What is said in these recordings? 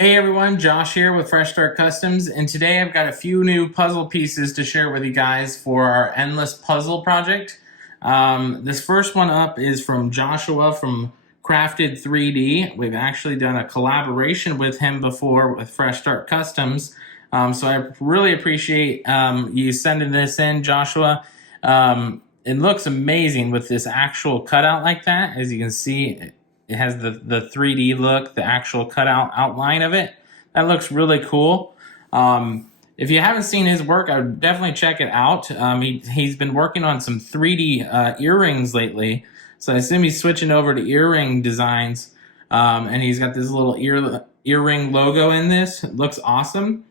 Hey everyone, Josh here with Fresh Start Customs, and today I've got a few new puzzle pieces to share with you guys for our Endless Puzzle project. This first one up is from Joshua from Crafted 3D. We've actually done a collaboration with him before with Fresh Start Customs, so I really appreciate you sending this in, Joshua. It looks amazing with this actual cutout like that. As you can see, it has the 3D look, the actual cutout outline of it. That looks really cool. If you haven't seen his work, I would definitely check it out. He's been working on some 3D earrings lately. So I assume he's switching over to earring designs. And he's got this little earring logo in this. It looks awesome.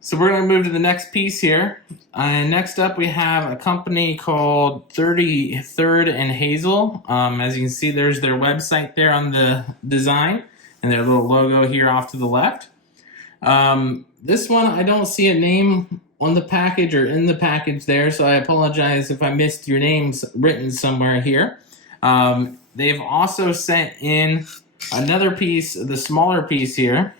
So we're going to move to the next piece here. Next up, we have a company called 33rd and Hazel. As you can see, there's their website there on the design and their little logo here off to the left. This one, I don't see a name on the package or in the package there, so I apologize if I missed your names written somewhere here. They've also sent in another piece, the smaller piece here.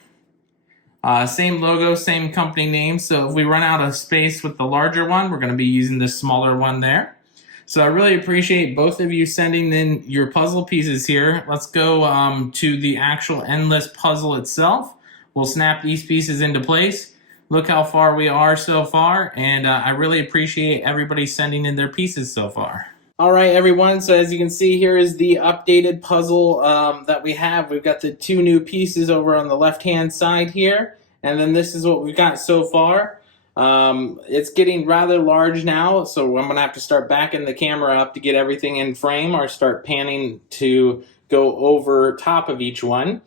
Same logo, same company name. So if we run out of space with the larger one, we're going to be using the smaller one there. So I really appreciate both of you sending in your puzzle pieces here. Let's go to the actual Endless Puzzle itself. We'll snap these pieces into place. Look how far we are so far, and I really appreciate everybody sending in their pieces so far. All right, everyone, so as you can see, here is the updated puzzle that we have. We've got the two new pieces over on the left-hand side here, and then this is what we've got so far. It's getting rather large now, so I'm going to have to start backing the camera up to get everything in frame or start panning to go over top of each one.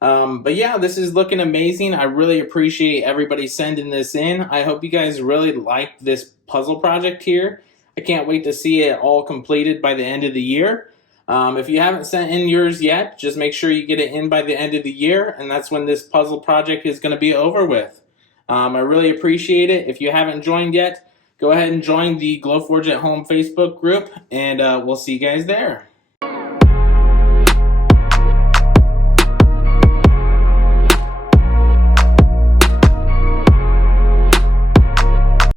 But yeah, this is looking amazing. I really appreciate everybody sending this in. I hope you guys really like this puzzle project here. I can't wait to see it all completed by the end of the year. If you haven't sent in yours yet, just make sure you get it in by the end of the year, and that's when this puzzle project is going to be over with. I really appreciate it. If you haven't joined yet, go ahead and join the Glowforge at Home Facebook group, and we'll see you guys there.